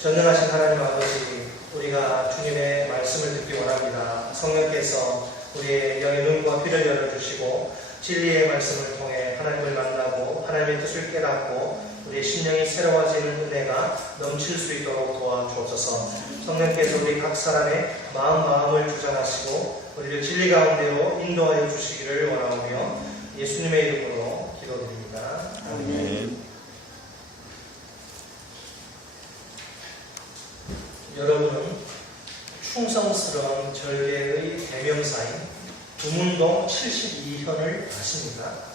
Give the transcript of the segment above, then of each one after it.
전능하신 하나님 아버지, 우리가 주님의 말씀을 듣기 원합니다. 성령께서 우리의 영의 눈과 귀를 열어주시고 진리의 말씀을 통해 하나님을 만나고 하나님의 뜻을 깨닫고 우리의 심령이 새로워지는 은혜가 넘칠 수 있도록 도와주옵소서. 성령께서 우리 각 사람의 마음을 주장하시고 우리를 진리 가운데로 인도하여 주시기를 원하오며 예수님의 이름으로 기도드립니다. 아멘. 여러분은 충성스러운 절개의 대명사인 두문동 72현을 아십니까?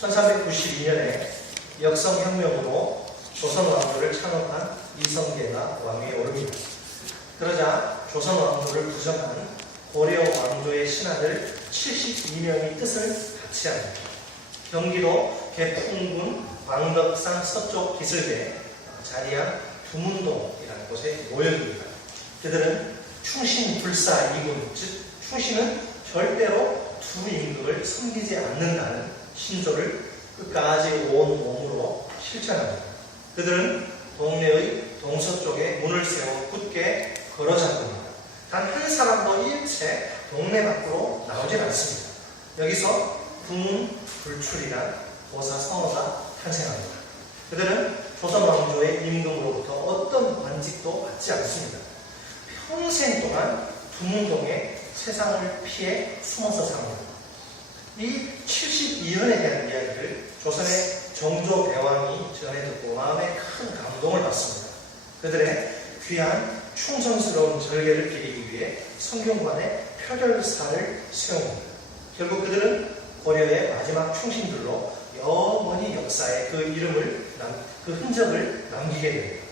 1392년에 역성혁명으로 조선 왕조를 창업한 이성계가 왕위에 오릅니다. 그러자 조선 왕조를 부정한 고려 왕조의 신하들 72명의 뜻을 같이 합니다. 경기도 개풍군 광덕산 서쪽 기슭에 자리한 두문동이라는 곳에 모여듭니다. 그들은 충신불사 이군, 즉 충신은 절대로 두 임금을 섬기지 않는다는 신조를 끝까지 온 몸으로 실천합니다. 그들은 동네의 동서쪽에 문을 세워 굳게 걸어 잠깁니다. 단 한 사람도 일체 동네 밖으로 나오질 않습니다. 여기서 구문불출이란 보사 성어가 탄생합니다. 그들은 조선 왕조의 임금으로부터 어떤 관직도 받지 않습니다. 평생 동안 두문동에 세상을 피해 숨어서 삽니다. 이 72년에 대한 이야기를 조선의 정조 대왕이 전해 듣고 마음에 큰 감동을 받습니다. 그들의 귀한 충성스러운 절개를 기리기 위해 성균관에 표결사를 세웁니다. 결국 그들은 고려의 마지막 충신들로 영원히 역사에 그 이름을, 그 흔적을 남기게 됩니다.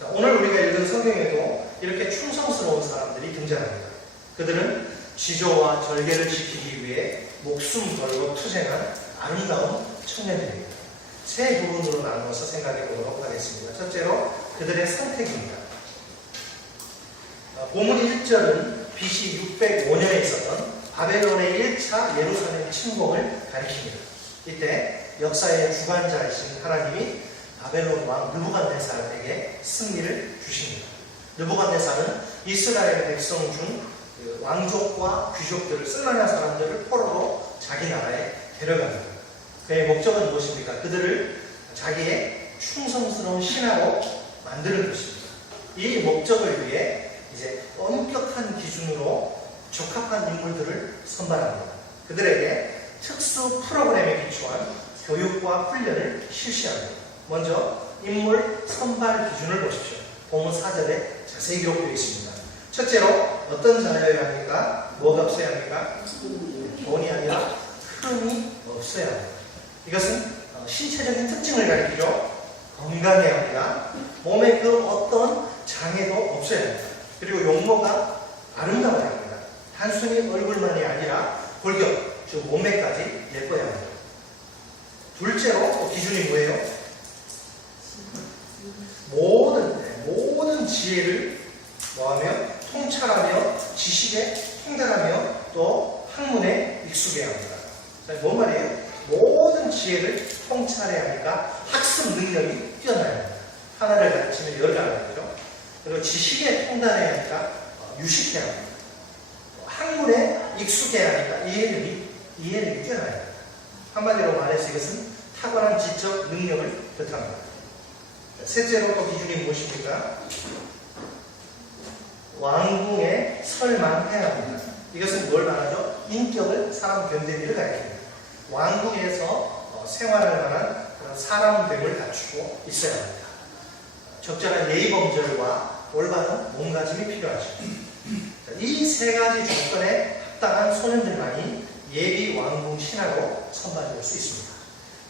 자, 오늘 우리가 읽은 성경에도 이렇게 충성스러운 사람들이 등장합니다. 그들은 지조와 절개를 지키기 위해 목숨 걸고 투쟁한 아름다운 청년들입니다. 세 부분으로 나누어서 생각해 보도록 하겠습니다. 첫째로 그들의 선택입니다. 본문 1절은 BC 605년에 있었던 바벨론의 1차 예루살렘 침공을 가리킵니다. 이때 역사의 주관자이신 하나님이 바벨론 왕 느부갓네살에게 승리를 주십니다. 느부갓네살은 이스라엘 백성 중 왕족과 귀족들을, 쓸만한 사람들을 포로로 자기 나라에 데려갑니다. 그의 목적은 무엇입니까? 그들을 자기의 충성스러운 신하로 만드는 것입니다. 이 목적을 위해 이제 엄격한 기준으로 적합한 인물들을 선발합니다. 그들에게 특수 프로그램에 기초한 교육과 훈련을 실시합니다. 먼저 인물 선발 기준을 보십시오. 본문 4절에 자세히 기록되어 있습니다. 첫째로 어떤 자여야 합니까? 뭐가 없어야 합니까? 돈이 아니라 흠이 없어야 합니다. 이것은 신체적인 특징을 가리키죠. 건강해야 합니다. 몸에 그 어떤 장애도 없어야 합니다. 그리고 용모가 아름다워야 합니다. 단순히 얼굴만이 아니라 골격, 즉 몸매까지 예뻐야 합니다. 둘째로 기준이 뭐예요? 모든 지혜를 뭐하며? 통찰하며 지식에 통달하며 또 학문에 익숙해야 합니다. 자, 뭔 말이에요? 모든 지혜를 통찰해야 하니까 학습 능력이 뛰어나야 합니다. 하나를 가르치면 열을 알아야죠. 그리고 지식에 통달해야 하니까 유식해야 합니다. 학문에 익숙해야 하니까 이해력이 뛰어나야 합니다. 한마디로 말해서 이것은 탁월한 지적 능력을 뜻합니다. 셋째로 또 기준이 무엇입니까? 왕궁에 설만해야 합니다. 이것은 뭘 말하죠? 인격을, 사람 견뎌미를 가리킵니다. 왕궁에서 생활할 만한 그런 사람됨을 갖추고 있어야 합니다. 적절한 예의범절과 올바른 몸가짐이 필요하죠. 이 세 가지 조건에 합당한 소년들만이 예비 왕궁 신하로 선발될 수 있습니다.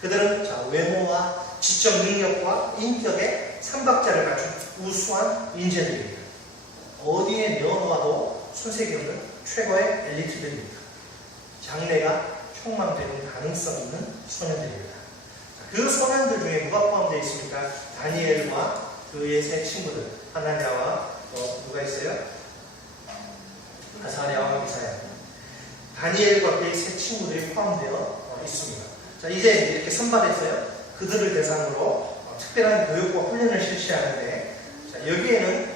그들은 외모와 지적 능력과 인격의 삼박자를 갖춘 우수한 인재들입니다. 어디에 넣어놔도 손색이 없는 최고의 엘리트들입니다. 장래가 촉망되는 가능성 있는 소년들입니다. 그 소년들 중에 누가 포함되어 있습니까? 다니엘과 그의 세 친구들, 하나냐와 누가 있어요? 아사랴와 미사야. 다니엘과 그의 세 친구들이 포함되어 있습니다. 자, 이제 이렇게 선발했어요. 그들을 대상으로 특별한 교육과 훈련을 실시하는데 여기에는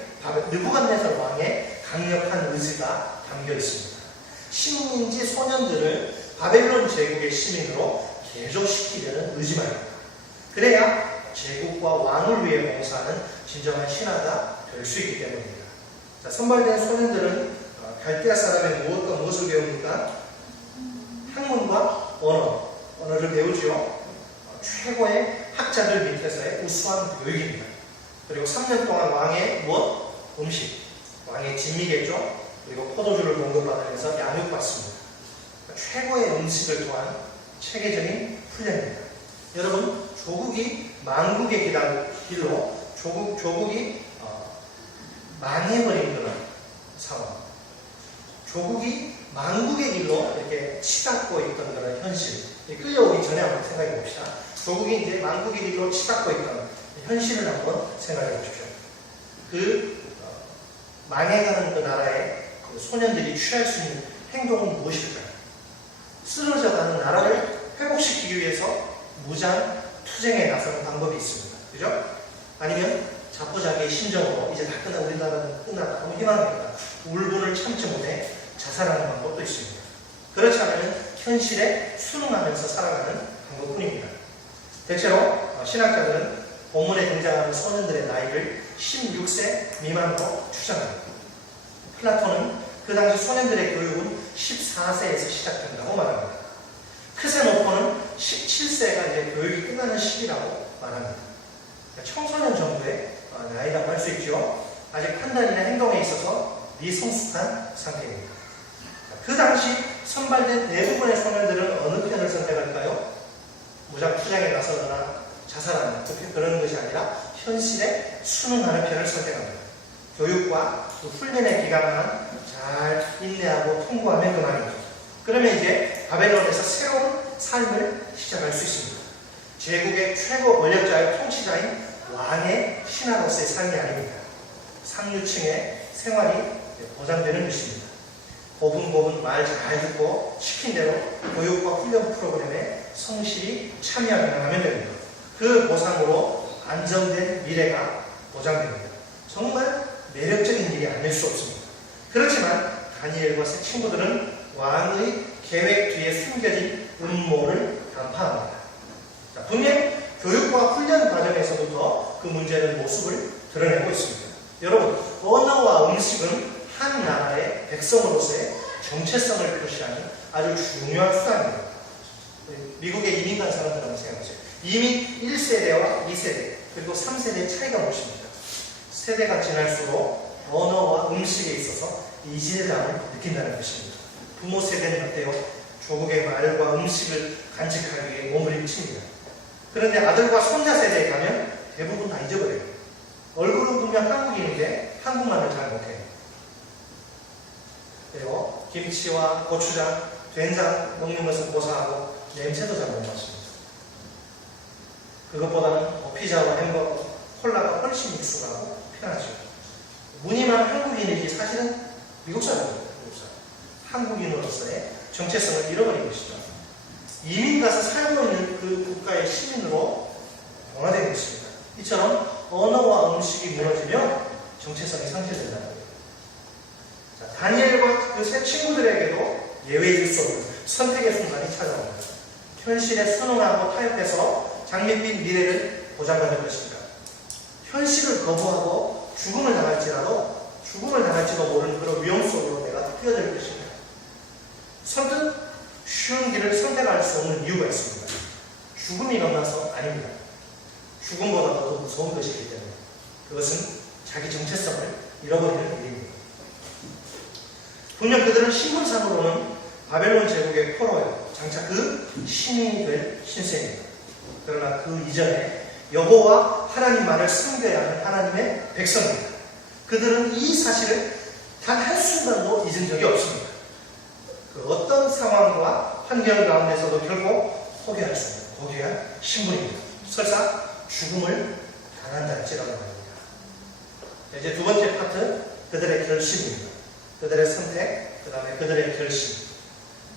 느부갓네살 왕의 강력한 의지가 담겨 있습니다. 식민지 소년들을 바벨론 제국의 시민으로 개조시키려는 의지만입니다. 그래야 제국과 왕을 위해 봉사하는 진정한 신하가 될 수 있기 때문입니다. 자, 선발된 소년들은 갈대아 사람의 무엇을 배웁니까? 학문과 언어를 배우지요. 최고의 학자들 밑에서의 우수한 교육입니다. 그리고 3년 동안 왕의 음식, 왕의 진미겠죠. 그리고 포도주를 공급받으면서 양육받습니다. 최고의 음식을 통한 체계적인 훈련입니다. 여러분, 조국이 망국의 길로 조국이 망해버린 그런 상황, 조국이 망국의 길로 이렇게 치닫고 있던 그런 현실, 끌려오기 전에 한번 생각해 봅시다. 조국이 이제 망국의 길로 치닫고 있던 현실을 한번 생각해 보십시오. 망해가는 그 나라의 소년들이 취할 수 있는 행동은 무엇일까요? 쓰러져가는 나라를 회복시키기 위해서 무장 투쟁에 나서는 방법이 있습니다. 그죠? 아니면 자포자기의 심정으로 이제 다 끝나, 우리나라는 끝났다, 너무 희망했다, 울분을 참지 못해 자살하는 방법도 있습니다. 그렇지 않으면 현실에 순응하면서 살아가는 방법뿐입니다. 대체로 신학자들은 본문에 등장하는 소년들의 나이를 16세 미만으로 추정합니다. 플라톤은 그 당시 소년들의 교육은 14세에서 시작된다고 말합니다. 크세노폰은 17세가 이제 교육이 끝나는 시기라고 말합니다. 청소년 정도의 나이라고 할 수 있죠. 아직 판단이나 행동에 있어서 미성숙한 상태입니다. 그 당시 선발된 대부분의 소년들은 어느 편을 선택할까요? 무장 투쟁에 나서거나 자살하는 그런 것이 아니라 현실에 순응하는 편을 선택합니다. 교육과 훈련의 기간만 잘 인내하고 통과하면 그만입니다. 그러면 이제 바벨론에서 새로운 삶을 시작할 수 있습니다. 제국의 최고 권력자의 통치자인 왕의 신하로서의 삶이 아닙니다. 상류층의 생활이 보장되는 것입니다. 고분고분 말 잘 듣고 시킨 대로 교육과 훈련 프로그램에 성실히 참여하기만 하면 됩니다. 그 보상으로 안정된 미래가 보장됩니다. 정말 매력적인 일이 아닐 수 없습니다. 그렇지만 다니엘과 세 친구들은 왕의 계획 뒤에 숨겨진 음모를 간파합니다. 자, 분명 교육과 훈련 과정에서부터 그 문제는 모습을 드러내고 있습니다. 여러분, 언어와 음식은 한 나라의 백성으로서의 정체성을 표시하는 아주 중요한 수단입니다. 미국에 이민 간 사람들 한번 생각해보세요. 이민 1세대와 2세대 그리고 3세대의 차이가 무엇입니까? 세대가 지날수록 언어와 음식에 있어서 이질감을 느낀다는 것입니다. 부모 세대는 어때요? 조국의 말과 음식을 간직하기 위해 몸을 일칩니다. 그런데 아들과 손자 세대에 가면 대부분 다 잊어버려요. 얼굴은 분명 한국인인데 한국말을 잘 못해요. 그리고 김치와 고추장, 된장 먹는 것은 고사하고 냄새도 잘 못 맡습니다. 그것보다는 피자와 햄버거, 콜라가 훨씬 익숙하고 편하죠. 무늬만 한국인이지 사실은 미국 사람입니다. 미국 사람. 한국인으로서의 정체성을 잃어버린 것이죠. 이민 가서 살고 있는 그 국가의 시민으로 변화된 것입니다. 이처럼 언어와 음식이 무너지면 정체성이 상실된다는 거예요. 자, 다니엘과 그 세 친구들에게도 예외일 수 없는 선택의 순간이 찾아옵니다. 현실에 순응하고 타협해서 장밋빛 미래를 보장받을 것입니다. 현실을 거부하고 죽음을 당할지도 모르는 그런 위험 속으로 내가 뛰어들 것입니다. 선뜻 쉬운 길을 선택할 수 없는 이유가 있습니다. 죽음이 만나서 아닙니다. 죽음보다 더 무서운 것이기 때문에 그것은 자기 정체성을 잃어버리는 일입니다. 분명 그들은 신분상으로는 바벨론 제국의 포로요, 장차 그 신인이 될 신세입니다. 그러나 그 이전에 여호와 하나님만을 섬겨야 하는 하나님의 백성입니다. 그들은 이 사실을 단 한순간도 잊은 적이 없습니다. 그 어떤 상황과 환경 가운데서도 결코 포기할 수 없는 고귀한 신분입니다. 설사 죽음을 당한다 할지라도 말입니다. 이제 두 번째 파트, 그들의 결심입니다. 그들의 선택, 그 다음에 그들의 결심.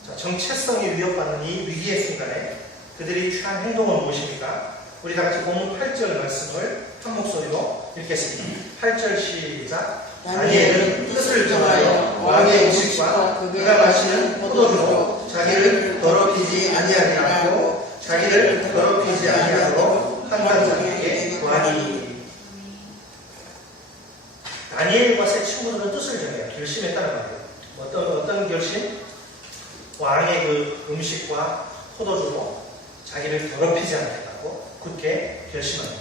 자, 정체성이 위협받는 이 위기의 순간에 그들이 취한 행동은 무엇입니까? 우리 다 같이 본문 8절 말씀을 한 목소리로 읽겠습니다. 8절 시작. 다니엘은 뜻을 정하여 왕의 음식과 그가 마시는 포도주로 자기를 더럽히지 아니하고 자기를 더럽히지 아니하도록 판관장에게 구하니. 다니엘과 세 친구들은 뜻을 정해요. 결심했다는 말이에요. 어떤 결심? 왕의 그 음식과 포도주로 자기를 더럽히지 않겠다고 굳게 결심합니다.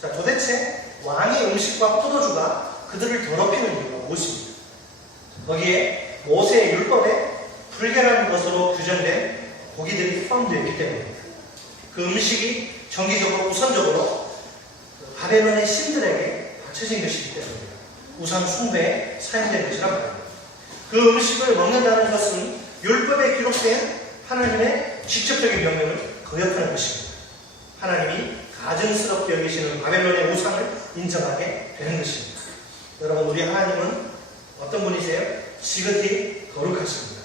자, 도대체 왕의 음식과 포도주가 그들을 더럽히는 이유가 무엇입니까? 거기에 모세의 율법에 불결한 것으로 규정된 고기들이 포함되어 있기 때문입니다. 그 음식이 정기적으로 우선적으로 바벨론의 신들에게 바쳐진 것이기 때문입니다. 우상 숭배에 사용된 것이란 말입니다. 그 음식을 먹는다는 것은 율법에 기록된 하나님의 직접적인 명령을 거역하는 것입니다. 하나님이 가증스럽게 여기시는 바벨론의 우상을 인정하게 되는 것입니다. 여러분, 우리 하나님은 어떤 분이세요? 지극히 거룩하십니다.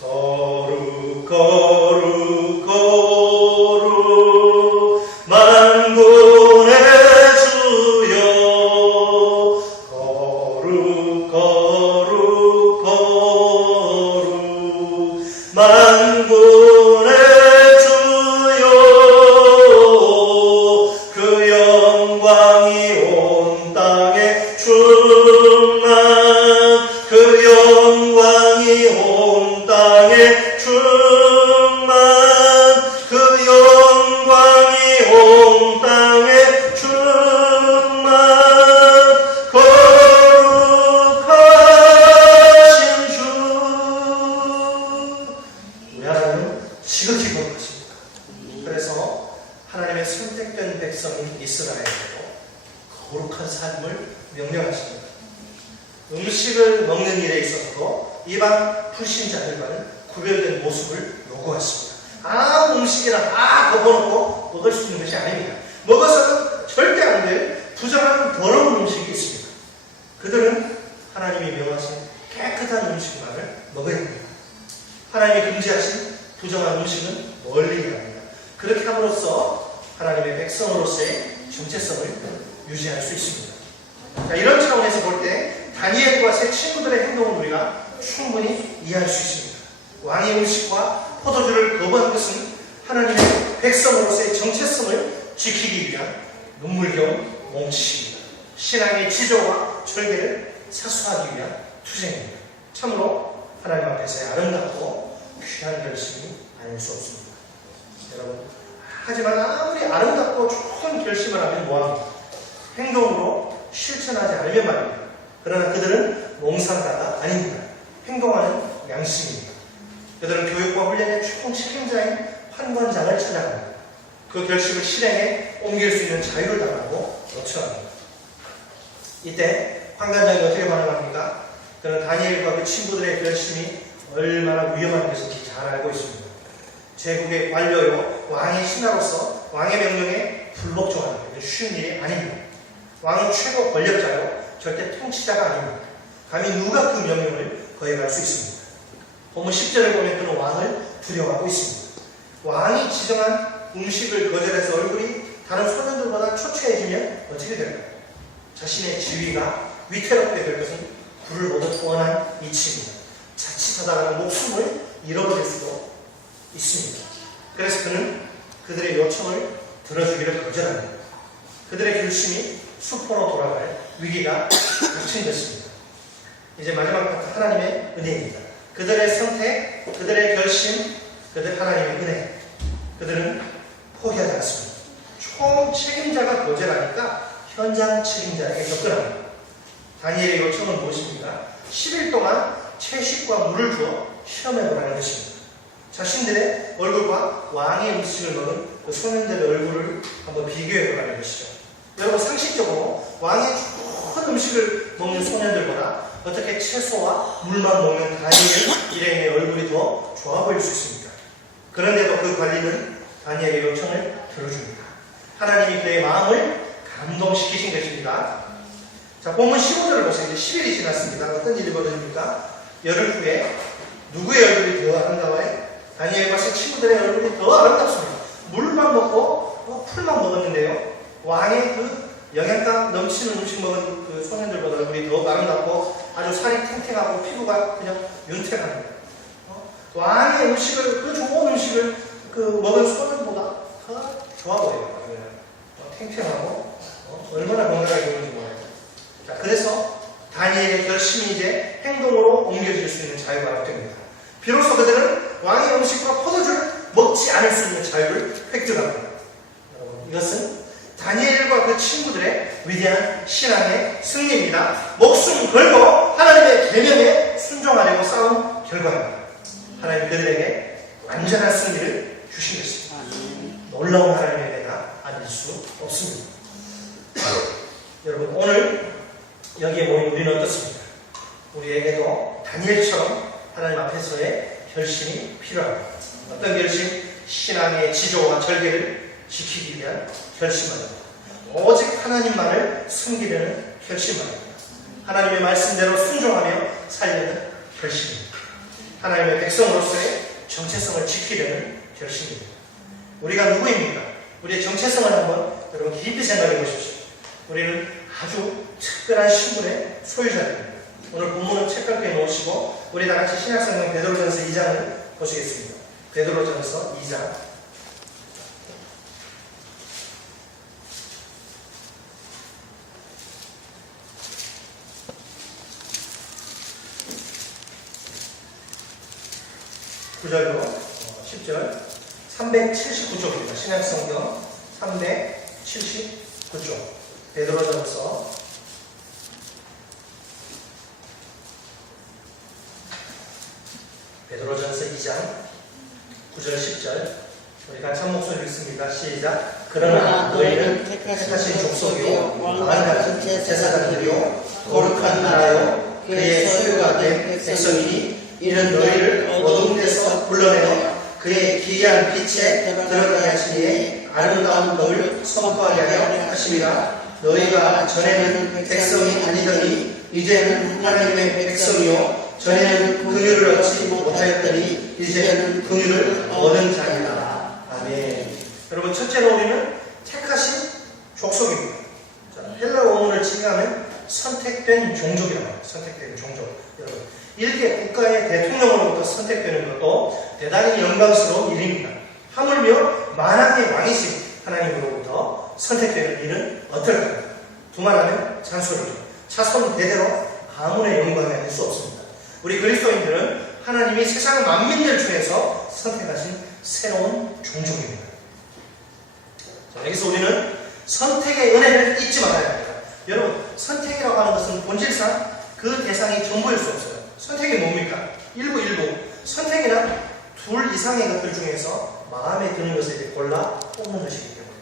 거룩 거룩 거룩 만군의 주여 거룩 거룩 거룩 만군의 주여 그 영광이 온 땅에 충만 그 영광이 온 땅에 충만 그 영광이 온 땅에 충만 거룩하신 주. 우리 하나님은 지극히 거룩하십니다. 그래서 하나님의 선택된 백성인 이스라엘에도 거룩한 삶을 명령하십니다. 음식을 먹는 일에 있어서도 이방 불신자들과는 구별된 모습을 요구하십니다. 아무 음식이나 다 먹어놓고 먹을 수 있는 것이 아닙니다. 먹어서는 절대 안 될 부정한 더러운 음식이 있습니다. 그들은 하나님이 명하신 깨끗한 음식만을 먹어야 합니다. 하나님이 금지하신 부정한 음식은 멀리 해야 합니다. 그렇게 함으로써 하나님의 백성으로서의 정체성을 유지할 수 있습니다. 자, 이런 차원에서 볼 때 다니엘과 세 친구들의 행동을 우리가 충분히 이해할 수 있습니다. 왕의 음식과 포도주를 거부한 것은 하나님의 백성으로서의 정체성을 지키기 위한 눈물겨운 몸짓입니다. 신앙의 지조와 절개를 사수하기 위한 투쟁입니다. 참으로 하나님 앞에서의 아름답고 귀한 결심이 아닐 수 없습니다. 여러분, 하지만 아무리 아름답고 좋은 결심을 하면 뭐합니까? 행동으로 실천하지 않으면 말입니다. 그러나 그들은 몽상가가 아닙니다. 행동하는 양심입니다. 그들은 교육과 훈련의 최고 책임자인 판관장을 찾아갑니다. 그 결심을 실행에 옮길 수 있는 자유를 달라고 요청합니다. 이때 판관장이 어떻게 반응합니까? 그는 다니엘과 그 친구들의 결심이 얼마나 위험한 것인지 잘 알고 있습니다. 제국의 관료요 왕의 신하로서 왕의 명령에 불복종하는 것은 쉬운 일이 아닙니다. 왕은 최고 권력자요 절대 통치자가 아닙니다. 감히 누가 그 명령을 거역할 수 있습니다. 본문 10절을 보면 그는 왕을 두려워하고 있습니다. 왕이 지정한 음식을 거절해서 얼굴이 다른 소년들보다 초췌해지면 어떻게 될까요? 자신의 지위가 위태롭게 될 것은 불을 보듯 뻔한 이치입니다. 자칫하다가는 목숨을 잃어버릴 수도 있습니다. 그래서 그는 그들의 요청을 들어주기를 거절합니다. 그들의 결심이 수포로 돌아갈 위기가 닥친 것입니다. 이제 마지막 하나님의 은혜입니다. 그들의 선택, 그들의 결심, 그들 하나님의 은혜. 그들은 포기하지 않습니다. 총 책임자가 거절하니까 현장 책임자에게 접근합니다. 다니엘의 요청은 무엇입니까? 10일 동안 채식과 물을 주어 시험해보라는 것입니다. 자신들의 얼굴과 왕의 음식을 먹은 그 소년들의 얼굴을 한번 비교해보라는 것이죠. 여러분, 상식적으로 왕의 좋은 음식을 먹는 소년들보다 어떻게 채소와 물만 먹는 다니엘 일행의 얼굴이 더 좋아 보일 수 있습니까? 그런데도 그 관리는 다니엘의 요청을 들어줍니다. 하나님이 그의 마음을 감동시키신 것입니다. 자, 본문 15절을 보세요. 이제 10일이 지났습니다. 어떤 일이 벌어집니까? 열흘 후에 누구의 얼굴이 더 아름다워요? 다니엘과 세 친구들의 얼굴이 더 아름답습니다. 물만 먹고 풀만 먹었는데요. 왕의 그 영양가 넘치는 음식 먹은 그 소년들보다 얼굴이 더 아름답고 아주 살이 탱탱하고 피부가 그냥 윤택합니다. 왕의 음식을, 그 좋은 음식을 그 먹은 소년보다 더 좋아 보여요. 탱탱하고 얼마나 건강하게 보이는지 몰라요. 자, 그래서 다니엘의 결심이 이제 행동으로 옮겨질 수 있는 자유가 확정됩니다. 비로소 그들은 왕의 음식과 포도주를 먹지 않을 수 있는 자유를 획득합니다. 여러분, 이것은 다니엘과 그 친구들의 위대한 신앙의 승리입니다. 목숨 걸고 하나님의 계명에 순종하려고 싸운 결과입니다. 하나님 그들에게 완전한 승리를 주신 것입니다. 놀라운 하나님의 은혜가 아닐 수 없습니다. 여러분, 오늘 여기에 모인 우리는 어떻습니까? 우리에게도 다니엘처럼 하나님 앞에서의 결심이 필요합니다. 어떤 결심? 신앙의 지조와 절개를 지키기 위한 결심입니다. 오직 하나님만을 숨기려는 결심입니다. 하나님의 말씀대로 순종하며 살려는 결심입니다. 하나님의 백성으로서의 정체성을 지키려는 결심입니다. 우리가 누구입니까? 우리의 정체성을 한번 여러분 깊이 생각해 보십시오. 우리는 아주 특별한 신분의 소유자입니다. 오늘 본문은 책갈피에 놓으시고 우리 다같이 신약성경 베드로전서 2장을 보시겠습니다. 베드로전서 2장 9절로 10절 379쪽입니다. 신약성경 379쪽 베드로전서 2장 9절 10절 우리 같이 한 목소리 읽습니다. 시작. 그러나 너희는 택하신 족속이요 왕 같은 제사장들이요 거룩한 나라요 그의 소유가 된 백성이니 이는 너희를 어두운 데서 불러내어 그의 기이한 빛에 들어가게 하시니 아름다운 너를 선포하게 하려 하심이라. 너희가 전에는 백성이 아니더니 이제는 하나님의 백성이요 전에는 긍휼을 얻지 못하였더니 이제는 긍휼을 얻은 자이다. 아멘. 여러분, 첫째로 우리는 택하신 족속입니다. 헬라 원문을 직하면 선택된 종족이라고 합니다. 선택된 종족. 여러분, 일개 국가의 대통령으로부터 선택되는 것도 대단히 영광스러운 일입니다. 하물며 만왕의 왕이신 하나님으로부터 선택되는 일은 어떨까요? 두말하면 잔소리죠. 차손 대대로 가문의 영광이 아닐 수 없습니다. 우리 그리스도인들은 하나님이 세상 만민들 중에서 선택하신 새로운 종족입니다. 자, 여기서 우리는 선택의 은혜를 잊지 말아야 합니다. 여러분, 선택이라고 하는 것은 본질상 그 대상이 전부일 수 없어요. 선택이 뭡니까? 일부. 선택이란 둘 이상의 것들 중에서 마음에 드는 것을 이제 골라 뽑는 것이기 때문에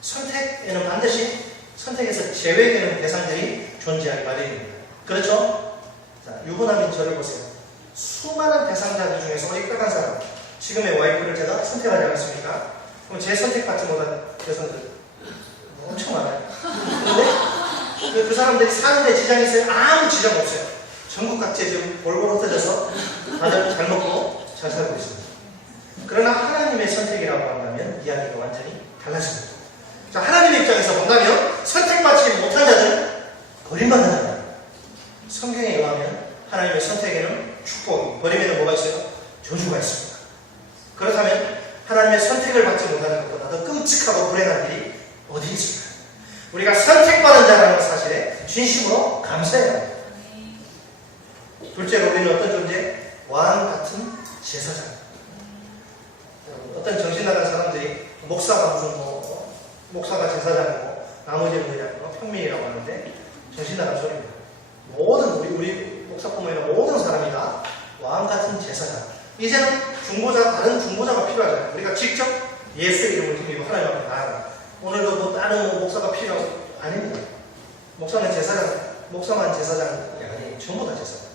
선택에는 반드시 선택에서 제외되는 대상들이 존재하기 마련입니다. 그렇죠? 자, 유부남인 저를 보세요. 수많은 대상자들 중에서 어리까한 사람, 지금의 와이프를 제가 선택하지 않았습니까? 그럼 제 선택받지 못한 여성들 엄청 많아요. 그런데 그 사람들이 사는데 지장이 있어요? 아무 지장 없어요. 전국 각지에 지금 골고루 흩어져서 다들 잘 먹고 잘 살고 있습니다. 그러나 하나님의 선택이라고 한다면 이야기가 완전히 달라집니다. 자, 하나님의 입장에서 본다면 선택받지 못한 자들은 버림받는 자입니다. 성경에 의하면 하나님의 선택에는 축복이, 버림에는 뭐가 있어요? 저주가 있습니다. 그렇다면 하나님의 선택을 받지 못하는 것보다 더 끔찍하고 불행한 일이 어디 있을까요? 우리가 선택받은 자라는 사실에 진심으로 감사해야 합니다. 둘째로 우리는 어떤 존재? 왕 같은 제사장. 어떤 정신 나간 사람들이 목사가 무슨 목사가 제사장이고 나머지는 그냥 평민이라고 하는데 정신 나간 소리입니다. 모든 우리 목사뿐만 아니라 모든 사람이 다 왕 같은 제사장. 이제는 다른 중보자가 필요하잖아요. 우리가 직접 예수의 이름을 드리고 하나님 앞에 나아가. 오늘도 뭐 다른 목사가 필요하고 아닙니다. 목사는 제사장, 목사만 제사장이 아니에요. 전부 다 제사장.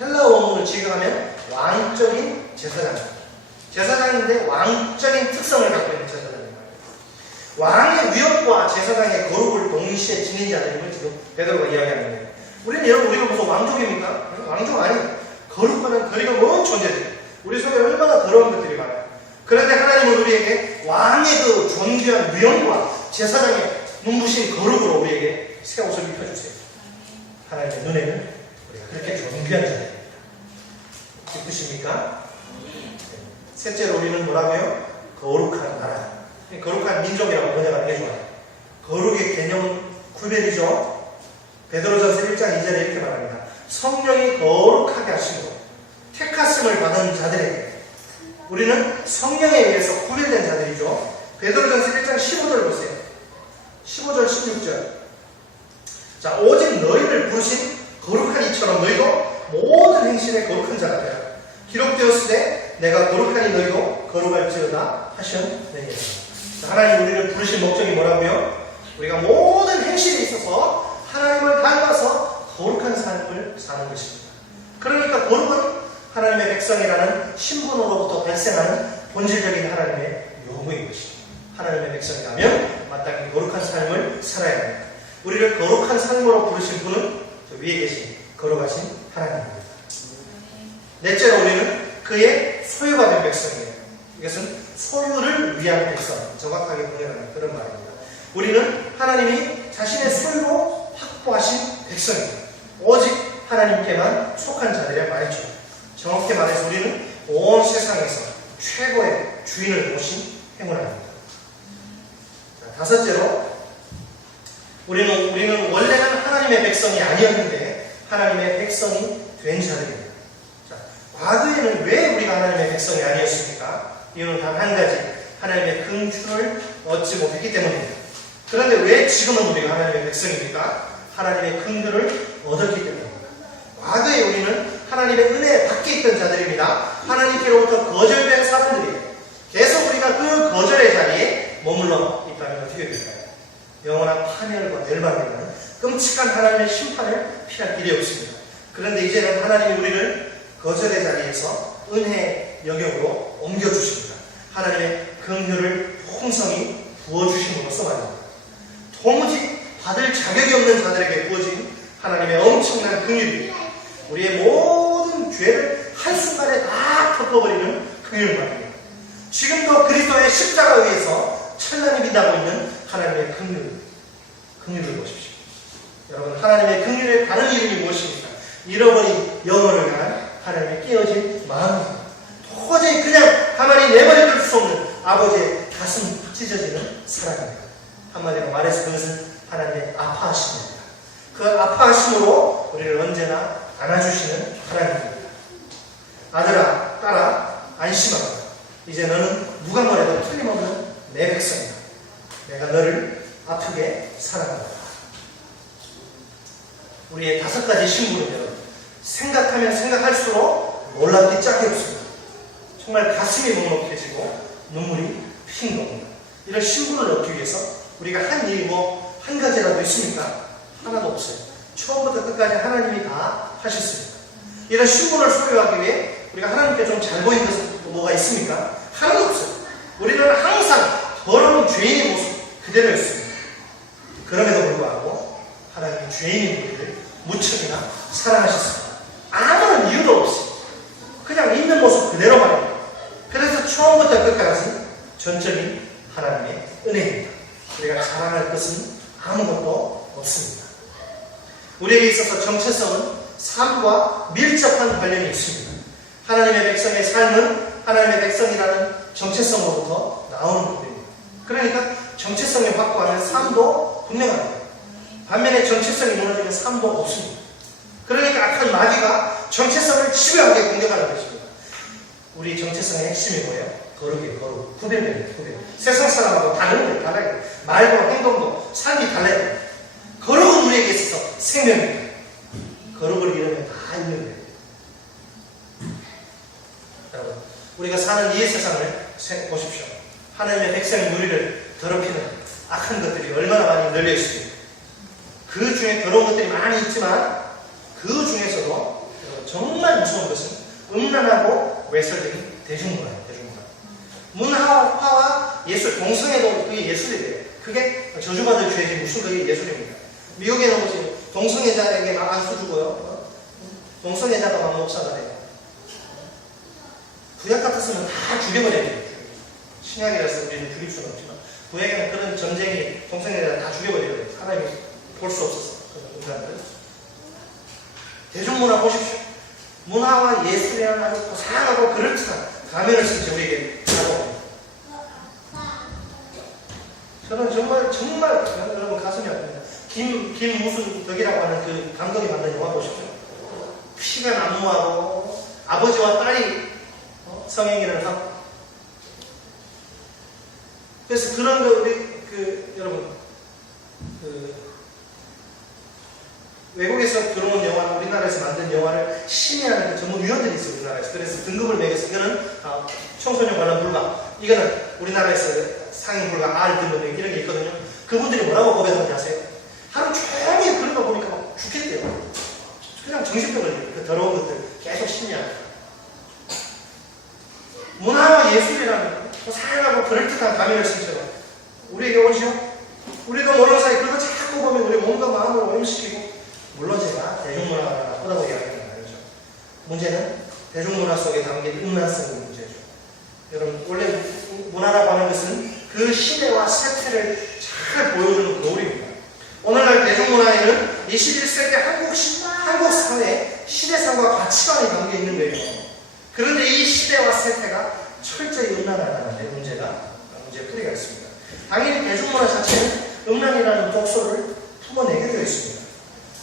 헬라 원문을 직역하면 왕적인 제사장. 제사장인데 왕적인 특성을 갖고 있는 제사장입니다. 왕의 위협과 제사장의 거룩을 동시에 지닌 자들임을 지금 베드로가 이야기하는 거예요. 우리가 무슨 왕족입니까? 왕족 아니에요. 거룩과는 거리가 먼 존재들. 우리 속에 얼마나 더러운 것들이 많아요. 그런데 하나님은 우리에게 왕의 그 존귀한 위엄과 제사장의 눈부신 거룩으로 우리에게 새 옷을 입혀주세요. 하나님의 눈에는 우리가 그렇게 존귀한 자들입니다. 기쁘십니까? 셋째로 우리는 뭐라고요? 거룩한 나라. 거룩한 민족이라고 번역하는 게 좋아요. 거룩의 개념은 구별이죠. 베드로전서 1장 2절에 이렇게 말합니다. 성령이 거룩하게 하심으로 택하심을 받은 자들에게 우리는 성령에 의해서 구별된 자들이죠. 베드로전서 1장 15절 보세요. 15절 16절. 자, 오직 너희를 부르신 거룩한 이처럼 너희도 모든 행실에 거룩한 자가 되라. 기록되었을 때 내가 거룩하니 너희도 거룩할지어다 하셨느니라. 하나님 우리를 부르신 목적이 뭐라고요? 우리가 모든 행실에 있어서 하나님을 닮아서 거룩한 삶을 사는 것입니다. 그러니까 거룩은 하나님의 백성이라는 신분으로부터 발생하는 본질적인 하나님의 요구인 것입니다. 하나님의 백성이라면 마땅히 거룩한 삶을 살아야 합니다. 우리를 거룩한 삶으로 부르신 분은 저 위에 계신 거룩하신 하나님입니다. 넷째로 우리는 그의 소유가 된 백성이에요. 이것은 소유를 위한 백성, 정확하게 번역하는 그런 말입니다. 우리는 하나님이 자신의 소유로 확보하신 백성입니다. 오직 하나님께만 속한 자들의 말이죠. 정확히 말해서 우리는 온 세상에서 최고의 주인을 모신 행운입니다. 다섯째로 우리는 원래는 하나님의 백성이 아니었는데 하나님의 백성이 된 자들입니다. 자, 과거에는 왜 우리가 하나님의 백성이 아니었습니까? 이유는 단 한 가지, 하나님의 긍휼을 얻지 못했기 때문입니다. 그런데 왜 지금은 우리가 하나님의 백성입니까? 하나님의 긍휼을 얻었기 때문입니다. 과거에 우리는 하나님의 은혜 밖에 있던 자들입니다. 하나님께로부터 거절된 사람들이에요. 계속 우리가 그 거절의 자리에 머물러 있다면 어떻게 될까요? 영원한 파멸과 멸망되는 끔찍한 하나님의 심판을 피할 길이 없습니다. 그런데 이제는 하나님이 우리를 거절의 자리에서 은혜 영역으로 옮겨주십니다. 하나님의 긍휼을 풍성히 부어주심으로써 말입니다. 도무지 받을 자격이 없는 자들에게 부어진 하나님의 엄청난 긍휼이 우리의 모든 죄를 한순간에 다 덮어버리는 긍휼 말입니다. 지금도 그리스도의 십자가 위에서 찬란히 빛나고 있는 하나님의 긍휼을 보십시오. 여러분, 하나님의 긍휼의 다른 이름이 무엇입니까? 잃어버린 영혼을 향한 하나님의 깨어진 마음입니다. 도저히 그냥 가만히 내버려둘 수 없는 아버지의 가슴 찢어지는 사랑입니다. 한마디로 말해서 그것은 하나님의 아파하심입니다. 그 아파하심으로 우리를 언제나 안아주시는 하나님입니다. 아들아, 딸아, 안심하라. 이제 너는 누가 뭐래도 틀림없는 내 백성이다. 내가 너를 아프게 사랑한다. 우리의 5가지 신분은 생각하면 생각할수록 놀랍기 짝이 없습니다. 정말 가슴이 먹먹해지고 눈물이 핑 돕니다. 이런 신분을 얻기 위해서 우리가 한 일이 한 가지라도 있습니까? 하나도 없어요. 처음부터 끝까지 하나님이 다 하셨습니다. 이런 신분을 소유하기 위해 우리가 하나님께 좀 잘 보인 것은 뭐가 있습니까? 하나도 없어요. 우리는 항상 더러운 죄인의 모습 그대로였습니다. 그럼에도 불구하고 하나님이 죄인인 우리를 무척이나 사랑하셨습니다. 아무런 이유도 없이 그냥 있는 모습 그대로 말입니다. 그래서 처음부터 끝까지 전적인 하나님의 은혜입니다. 우리가 자랑할 것은 아무것도 없습니다. 우리에게 있어서 정체성은 삶과 밀접한 관련이 있습니다. 하나님의 백성의 삶은 하나님의 백성이라는 정체성으로부터 나오는 것입니다. 그러니까 정체성이 확고하면 삶도 분명합니다. 반면에 정체성이 무너지면 삶도 없습니다. 그러니까 악한 마귀가 정체성을 치밀하게 공격하는 것입니다. 우리 정체성의 핵심이 뭐예요? 거룩이에요. 거룩. 구별돼요. 구별. 세상 사람하고 다른 거예요. 달라요. 말도 행동도 삶이 달라요. 거룩은 우리에게 있어서 생명입니다. 거룩을 잃으면 다 잃는 거예요. 여러분, 우리가 사는 이 세상을 보십시오. 하나님의 백성인 우리를 더럽히는 악한 것들이 얼마나 많이 널려 있습니다. 그 중에 더러운 것들이 많이 있지만 그 중에서도 정말 무서운 것은 음란하고 외설적인 대중문화예요. 문화와 예술, 동성애도 그게 예술이래요. 그게 저주받을 죄지 무슨 그게 예술입니다. 미국에는 보세요. 동성애자에게 막 안수 주고요. 동성애자가 막 목사가 돼요. 구약 같았으면 다 죽여버려야 돼요. 신약이라서 우리는 죽일 수는 없지만 부에게는 그런 전쟁이 동생들을 다 죽여버려야 돼요. 하나님이 볼 수 없어서 그런 인간들. 대중문화 보십시오. 문화와 예술이라는 아주 고상하고 그럴듯한 가면을 쓴 지 우리에게 다가옵니다. 저는 정말 여러분 가슴이 아픕니다. 김 무슨 덕이라고 하는 그 감독이 만든 영화 보십시오. 피가 난무하고 아버지와 딸이 성행위를 하고, 그래서 그런 거 우리 여러분 외국에서 들어온 영화, 우리나라에서 만든 영화를 심의하는 그 전문위원들이 있어요. 우리나라에서. 그래서 등급을 매겨서 이거는 청소년 관람 불가, 이거는 우리나라에서 상위 불가, R 등급 이런 게 있거든요. 그분들이 뭐라고 고백하는지 아세요? 하루 종일 그런 거 보니까 막 죽겠대요. 그냥 정신병 걸려요. 그 더러운 것들 계속 심의하는. 문화와 예술이라는 사랑하고 그럴듯한 가면을 쓴 채로 우리에게 오죠. 우리도 모르는 사이 그걸 자꾸 보면 우리 몸과 마음을 오염시키고, 물론 제가 대중문화가 나쁘다고 이야기하는 건 아니죠. 문제는 대중문화 속에 담긴 음란성의 문제죠. 여러분, 원래 문화라고 하는 것은 그 시대와 세태를 잘 보여주는 거울입니다. 오늘날 대중문화에는 21세기 한국 사회의 시대상과 가치관이 담겨 있는 거예요. 그런데 이 시대와 세태가 철저히 음란하다는 데 문제의 뿌리가 있습니다. 당연히 대중문화 자체는 음란이라는 독소를 품어내게 되어 있습니다.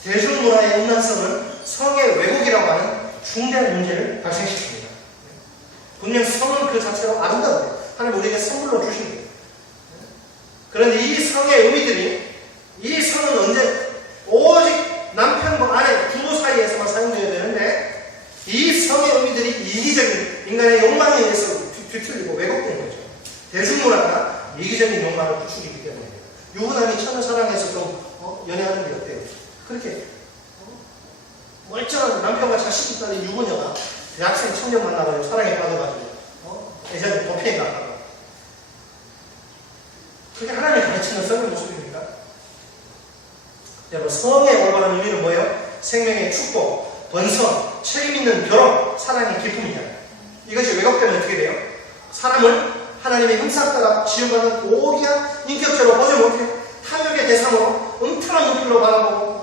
대중문화의 음란성은 성의 왜곡이라고 하는 중대한 문제를 발생시킵니다. 분명 성은 그 자체로 아름다워요. 하나님 우리에게 선물로 주신 거예요. 그런데 이 성의 의미들이, 이 성은 언제 오직 남편과 아내, 부부 사이에서만 사용되어야 되는데, 이 성의 의미들이 이기적인 인간의 욕망에 의해서 뒤틀리고 왜곡된 거죠. 대중문화가 이기적인 욕망을 부추기기 때문에 유부남이 천을 사랑해서 좀 연애하는 게 어때요? 그렇게 멀쩡한 남편과 자식 있다는 유부녀가 대학생 청년 만나가지고 사랑에 빠져가지고 예전에 도피해 나가고, 그게 하나님이 가르치는 성의 모습입니까? 여러분, 성의 올바른 의미는 뭐예요? 생명의 축복, 번성, 책임있는 결혼, 사랑의 기쁨이냐. 이것이 왜곡되면 어떻게 돼요? 사람을 하나님의 형상 따라 지음받은 고귀한 인격체로 보지 못해 탐욕의 대상으로 음탕한 눈길로 바라보고,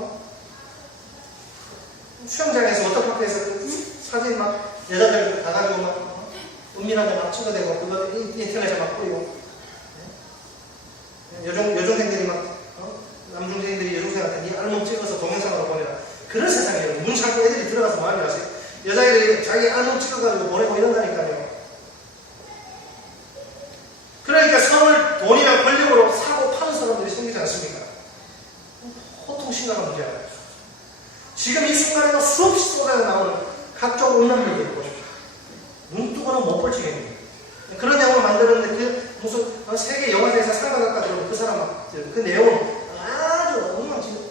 수영장에서 워터파크에서 사진 막 여자들 가가지고 막 은밀하게 막 찍어대고 그거 인터넷에 막 뿌리고, 여중생들이 막 남중생들이 여중생한테 네 알몸 찍어서 동영상으로 보내라. 그런 세상이에요. 문 찾고 애들이 들어가서 뭐 하는지 아세요? 여자애들이 자기 알몸 찍어가지고 보내고 이런다니까요. 그러니까 성을 돈이나 권력으로 사고 파는 사람들이 생기지 않습니까? 호통 심각한 문제야. 지금 이 순간에도 수없이 쏟아져 나오는 각종 음란물들을 보십시오. 눈 뜨고는 못 볼 지경입니다. 그런 내용을 만들었는데 그 무슨 세계 영화제에서 상을 갖다 주는 그 사람 그 내용은 아주 엉망진창,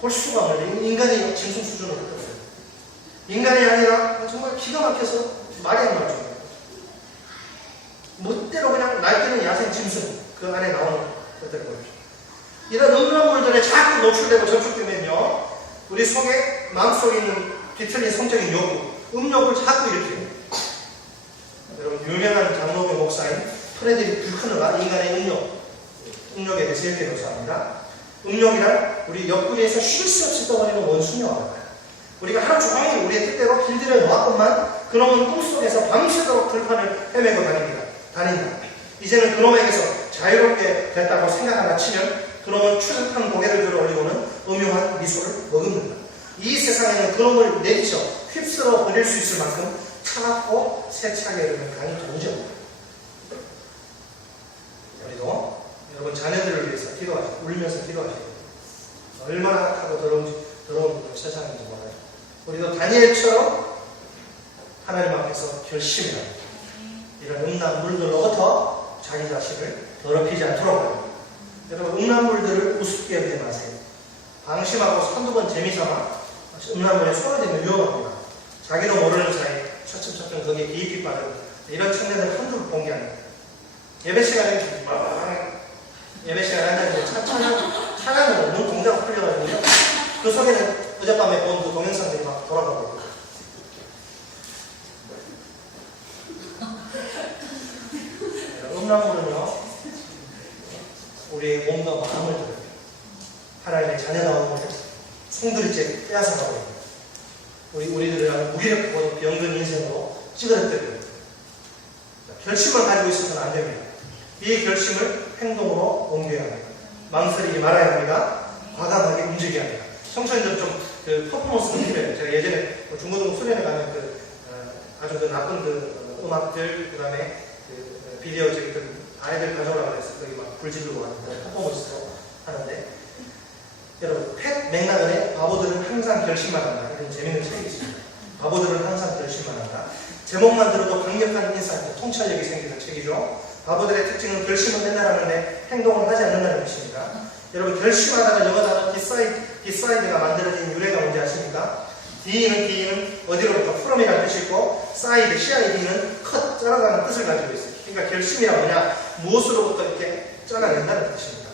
볼 수가 없는 인간의 짐승 수준으로 떴어요. 인간이 아니라 정말 기가 막혀서 말이 안 나올 정도예요. 멋대로 그냥 날뛰는 야생 짐승 그 안에 나오는 것들을 보십시오. 이런 음란물들에 자꾸 노출되고 접촉되면요, 우리 속에 마음속에 있는 뒤틀린 성적인 요구, 음욕을 자꾸 일으켜요. 여러분, 유명한 장로교 목사인 프레드릭 뷰커너가 인간의 음욕에 대해서 이렇게 묘사합니다. 음욕이란 우리 옆구리에서 쉴 수 없이 떠버리는 원수녀와 같아요. 우리가 하루 종일 우리의 뜻대로 길들여 놓았건만 그놈은 꿈속에서 밤새도록 들판을 헤매고 다닌다. 이제는 그놈에게서 자유롭게 됐다고 생각하나 치면 그놈은 추적한 고개를 들어 올리고는 음흉한 미소를 머금는다. 이 세상에는 그놈을 내리쳐 휩쓸어 버릴 수 있을 만큼 차갑고 세차게 되는 강이 도무지 없다. 우리도 여러분 자녀들을 위해서 기도하시고 울면서 기도하시고, 얼마나 악하고 더러운 세상인지 몰라요. 우리도 다니엘처럼 하나님 앞에서 결심을 합니다. 이런 음란물들로부터 자기 자신을 더럽히지 않도록 합니다. 여러분, 음란물들을 우습게 여기지 마세요. 방심하고 한두 번 재미삼아 음란물에 손을 대면 위험합니다. 자기도 모르는 사이 차츰 거기에 깊이 빠져요. 이런 청년들 한두 번 본 게 아니에요. 예배 시간에 앉아있는데 찬양으로 눈 동자가 풀려가지고요, 그 속에는 어젯밤에 본 그 동영상들이 막 돌아가고 있고, 음란물은요 영혼들 송두리째 빼앗아가고 있는 우리들을 무기력하고 병든 인생으로 찌그러뜨리고 결심을 가지고 있어서는 안 됩니다. 이 결심을 행동으로 옮겨야 합니다. 망설이지 말아야 합니다. 과감하게 움직여야 합니다. 청소년들 좀 퍼포먼스가 필요해요. 제가 예전에 중고등 수련회 가면 아주 나쁜 음악들, 그 다음에 비디오 아이들 가져오라고 해서 거기 막 불지르고 하는데 퍼포먼스도 하는데 여러분 팻 맥나건의 바보들은 항상 결심만 한다. 이런 재밌는 책이 있습니다. 바보들은 항상 결심만 한다. 제목만 들어도 강력한 인사이트, 통찰력이 생기는 책이죠. 바보들의 특징은 결심을 맨날 하는데 행동을 하지 않는다는 것입니다. 여러분 결심하다가 영어 단어 디사이드가 만들어진 유래가 뭔지 아십니까? D는 어디로부터 from이라는 뜻이 있고 사이드, CID는 컷, 잘라가는 뜻을 가지고 있어요. 그러니까 결심이란 뭐냐? 무엇으로부터 이렇게 잘라낸다는 뜻입니다.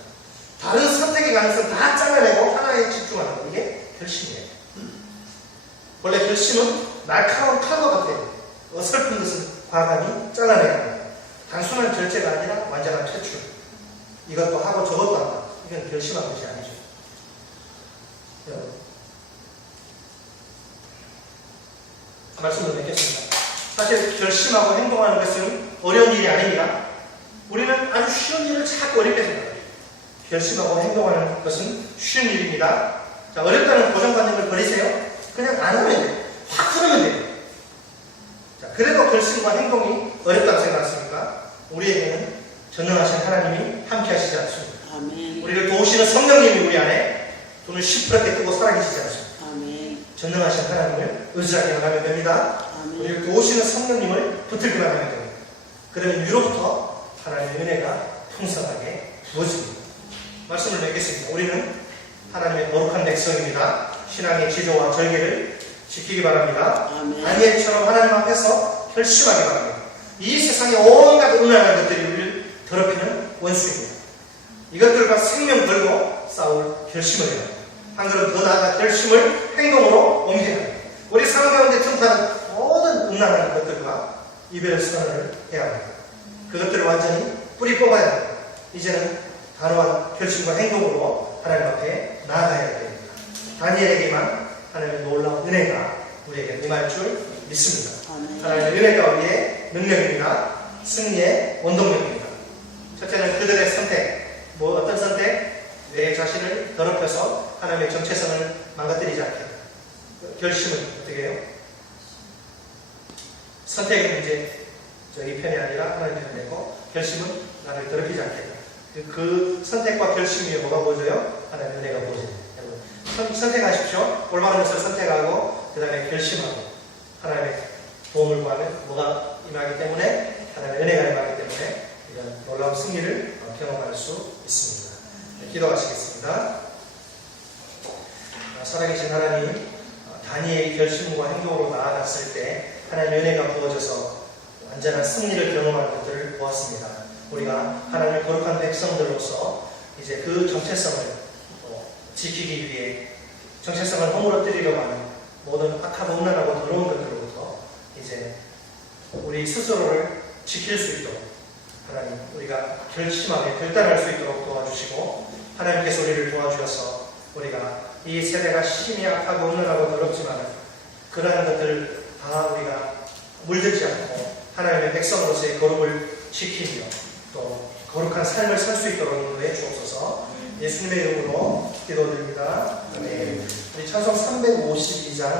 다른 선택의 가능성 다 잘라내고 하나에 집중하는 거, 이게 결심이에요. 원래 결심은 날카로운 칼과 같아요. 어설픈 것은 과감히 잘라내야 합니다. 단순한 절제가 아니라 완전한 퇴출. 이것도 하고 저것도 한다. 이건 결심한 것이 아니죠. 말씀을 맺겠습니다. 사실 결심하고 행동하는 것은 어려운 일이 아닙니다. 우리는 아주 쉬운 일을 자꾸 어렵게 생각해요. 결심하고 행동하는 것은 쉬운 일입니다. 자, 어렵다는 고정관념을 버리세요. 그냥 안 하면 돼요. 확 하면 돼요. 자, 그래도 결심과 행동이 어렵다고 생각하십니까? 우리에게는 전능하신 하나님이 함께 하시지 않습니다. 아멘. 우리를 도우시는 성령님이 우리 안에 눈을 시퍼렇게 뜨고 살아계시지 않습니다. 아멘. 전능하신 하나님을 의지하기만 하면 됩니다. 아멘. 우리를 도우시는 성령님을 붙들기만 하면 됩니다. 그러면 위로부터 하나님의 은혜가 풍성하게 부어집니다. 말씀을 맺겠습니다. 우리는 하나님의 거룩한 백성입니다. 신앙의 지조와 절개를 지키기 바랍니다. 아멘. 다니엘처럼 하나님 앞에서 결심하기 바랍니다. 이 세상에 온갖 음란한 것들이 우리를 더럽히는 원수입니다. 이것들과 생명 걸고 싸울 결심을 해야 합니다. 한 걸음 더 나아가 결심을 행동으로 옮겨야 합니다. 우리 삶 가운데 틈타는 모든 음란한 것들과 이별 선언을 해야 합니다. 그것들을 완전히 뿌리 뽑아야 합니다. 이제는 단호한 결심과 행동으로 하나님 앞에 나아가야 됩니다. 다니엘에게만 하나님의 놀라운 은혜가 우리에게 임할 줄 믿습니다. 아멘. 하나님의 은혜가 우리의 능력입니다. 승리의 원동력입니다. 첫째는 그들의 선택. 어떤 선택? 내 자신을 더럽혀서 하나님의 정체성을 망가뜨리지 않게. 결심은 어떻게 해요? 선택은 이제 이 편이 아니라 하나님 편이 되고, 결심은 나를 더럽히지 않게. 그 선택과 결심 위에 뭐가 보여져요? 하나님의 은혜가 보여져요. 여러분, 선택하십시오. 올바른 것을 선택하고, 그 다음에 결심하고, 하나님의 도움을 구하면 뭐가 임하기 때문에, 하나님의 은혜가 임하기 때문에, 이런 놀라운 승리를 경험할 수 있습니다. 네, 기도하시겠습니다. 살아계신 하나님, 다니엘의 결심과 행동으로 나아갔을 때, 하나님의 은혜가 부어져서 완전한 승리를 경험하는 것들을 보았습니다. 우리가 하나님의 거룩한 백성들로서 이제 그 정체성을 지키기 위해 정체성을 허물어뜨리려고 하는 모든 악하고 음란하고 더러운 것들로부터 이제 우리 스스로를 지킬 수 있도록 하나님 우리가 결심하게 결단할 수 있도록 도와주시고 하나님께서 우리를 도와주셔서 우리가 이 세대가 심히 악하고 음란하고 더럽지만 그러한 것들 다 우리가 물들지 않고 하나님의 백성으로서의 거룩을 지키며 또 거룩한 삶을 살 수 있도록 인도해 주옵소서. 예수님의 이름으로 기도드립니다. 아멘. 우리 찬송 352장